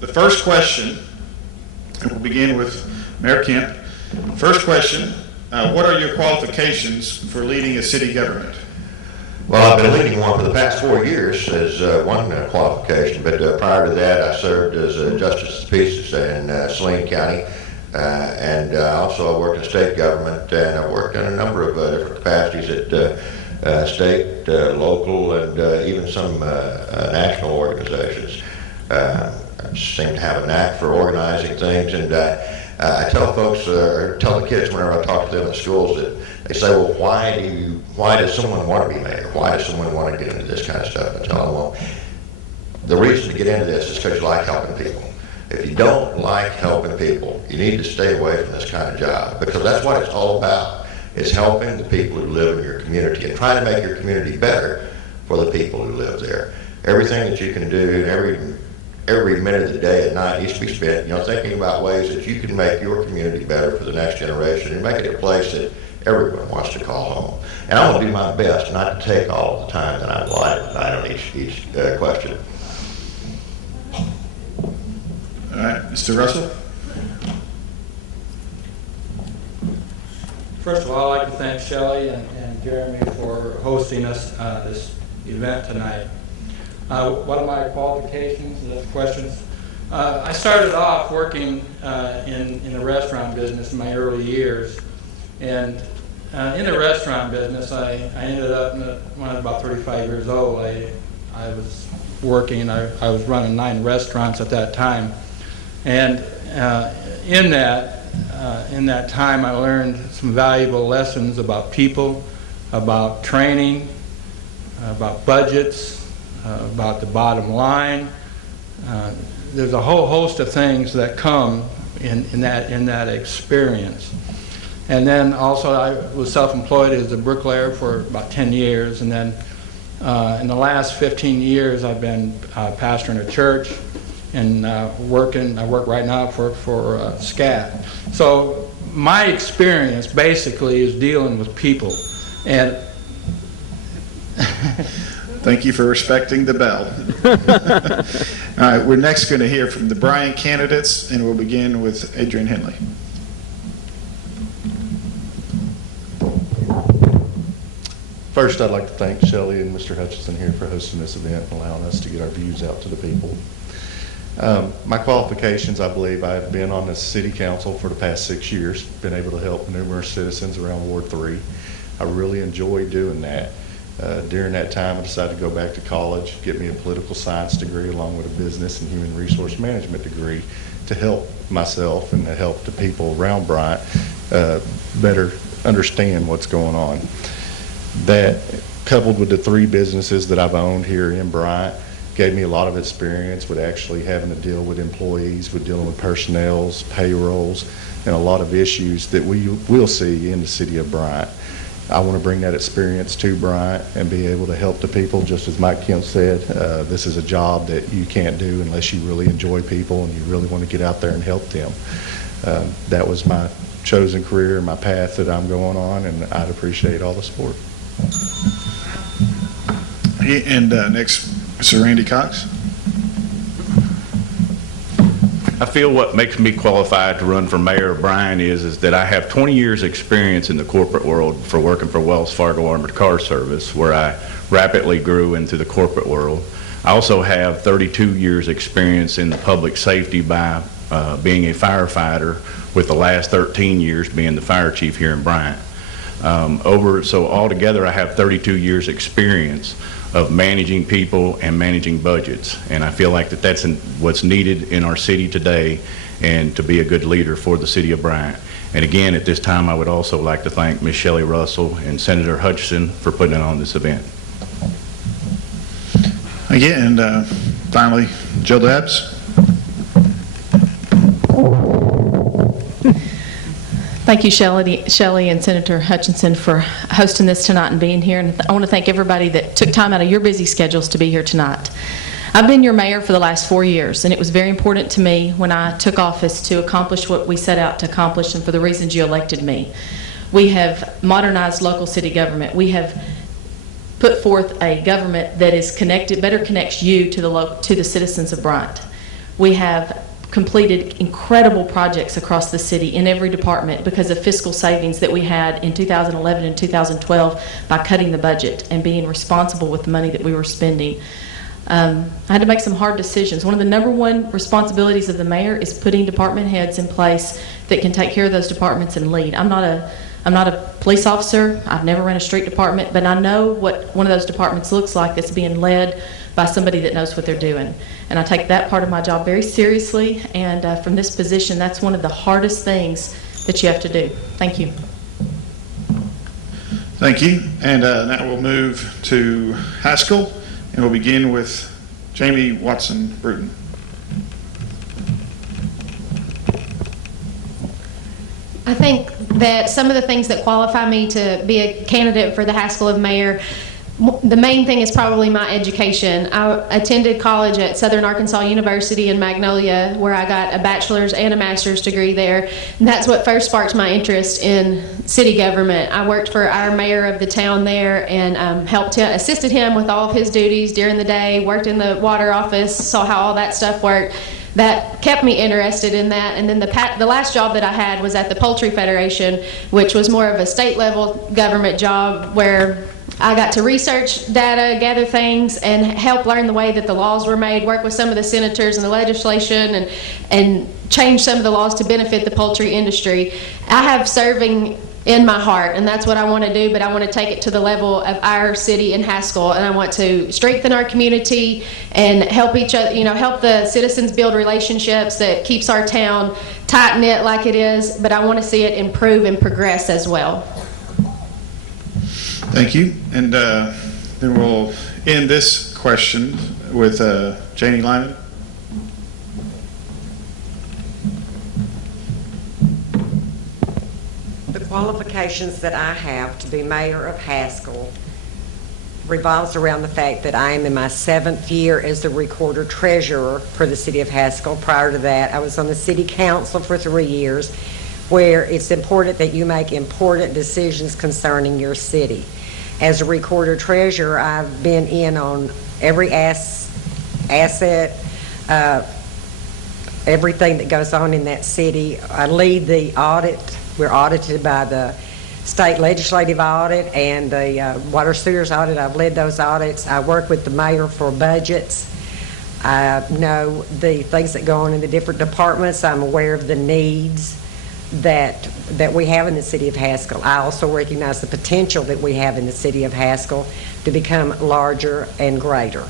The first question, and we'll begin with Mayor Kemp. First question, what are your qualifications for leading a city government? Well, I've been leading one for the past 4 years as one qualification, but prior to that I served as Justice of the Peace in Saline County, and also I worked in state government, and I worked in a number of different capacities at state, local, and even some national organizations. I seem to have a knack for organizing things, and I tell folks, or tell the kids whenever I talk to them in schools, that they say, well, why does someone want to be mayor? Why does someone want to get into this kind of stuff? And tell them, well, the reason to get into this is because you like helping people. If you don't like helping people, you need to stay away from this kind of job, because that's what it's all about. It's helping the people who live in your community and trying to make your community better for the people who live there. Everything that you can do, every minute of the day and night needs to be spent, thinking about ways that you can make your community better for the next generation and make it a place that everyone wants to call home. And I'm going to do my best not to take all of the time that I'm allotted tonight on each question. All right, Mr. Russell. First of all, I'd like to thank Shelley and Jeremy for hosting us this event tonight. What are my qualifications? Questions? I started off working in the restaurant business in my early years, and in the restaurant business, I ended up when I was about 35 years old. I was working. I was running 9 restaurants at that time, and in that time, I learned some valuable lessons about people, about training, about budgets, about the bottom line. There's a whole host of things that come in that experience. And then also I was self-employed as a bricklayer for about 10 years, and then in the last 15 years I've been pastoring a church and I work right now for SCAT. So my experience basically is dealing with people. And thank you for respecting the bell. All right, we're next going to hear from the Bryant candidates, and we'll begin with Adrian Henley. First, I'd like to thank Shelley and Mr. Hutchinson here for hosting this event and allowing us to get our views out to the people. My qualifications, I believe I've been on the city council for the past 6 years, been able to help numerous citizens around Ward 3. I really enjoy doing that. During that time, I decided to go back to college, get me a political science degree along with a business and human resource management degree to help myself and to help the people around Bryant better understand what's going on. That, coupled with the 3 businesses that I've owned here in Bryant, gave me a lot of experience with actually having to deal with employees, with dealing with personnels, payrolls, and a lot of issues that we will see in the city of Bryant. I want to bring that experience to Bryant and be able to help the people. Just as Mike Kemp said, this is a job that you can't do unless you really enjoy people and you really want to get out there and help them. That was my chosen career and my path that I'm going on, and I'd appreciate all the support. And next, Mr. Randy Cox. I feel what makes me qualified to run for mayor of Bryan is that I have 20 years experience in the corporate world for working for Wells Fargo Armored Car Service, where I rapidly grew into the corporate world. I also have 32 years experience in the public safety by being a firefighter, with the last 13 years being the fire chief here in Bryant. So altogether I have 32 years experience of managing people and managing budgets, and I feel like that's what's needed in our city today, and to be a good leader for the city of Bryant. And again, at this time, I would also like to thank Ms. Shelley Russell and Senator Hutchinson for putting on this event. Again, and finally, Joe Dabbs. Thank you, Shelley and Senator Hutchinson, for hosting this tonight and being here. And I want to thank everybody that took time out of your busy schedules to be here tonight. I've been your mayor for the last 4 years, and it was very important to me when I took office to accomplish what we set out to accomplish and for the reasons you elected me. We have modernized local city government. We have put forth a government that is connected, better connects you to the citizens of Bryant. We have completed incredible projects across the city in every department because of fiscal savings that we had in 2011 and 2012 by cutting the budget and being responsible with the money that we were spending. I had to make some hard decisions. One of the number one responsibilities of the mayor is putting department heads in place that can take care of those departments and lead. I'm not a police officer. I've never run a street department, but I know what one of those departments looks like that's being led by somebody that knows what they're doing. And I take that part of my job very seriously, and from this position, that's one of the hardest things that you have to do. Thank you. Thank you. And now we'll move to Haskell, and we'll begin with Jamie Watson-Bruton. I think that some of the things that qualify me to be a candidate for the Haskell of Mayor, the main thing is probably my education. I attended college at Southern Arkansas University in Magnolia, where I got a bachelor's and a master's degree there. And that's what first sparked my interest in city government. I worked for our mayor of the town there and assisted him with all of his duties during the day, worked in the water office, saw how all that stuff worked. That kept me interested in that. And then the last job that I had was at the Poultry Federation, which was more of a state level government job where I got to research data, gather things, and help learn the way that the laws were made, work with some of the senators and the legislation, and change some of the laws to benefit the poultry industry. I have serving in my heart, and that's what I want to do, but I want to take it to the level of our city in Haskell, and I want to strengthen our community and help each other, help the citizens build relationships that keeps our town tight-knit like it is, but I want to see it improve and progress as well. Thank you. And then we'll end this question with Janie Lyman. The qualifications that I have to be mayor of Haskell revolves around the fact that I am in my 7th year as the recorder treasurer for the city of Haskell. Prior to that, I was on the city council for 3 years, where it's important that you make important decisions concerning your city. As a recorder treasurer, I've been in on every asset, everything that goes on in that city. I lead the audit. We're audited by the state legislative audit and the water sewers audit. I've led those audits. I work with the mayor for budgets. I know the things that go on in the different departments. I'm aware of the needs that we have in the city of Haskell. I also recognize the potential that we have in the city of Haskell to become larger and greater.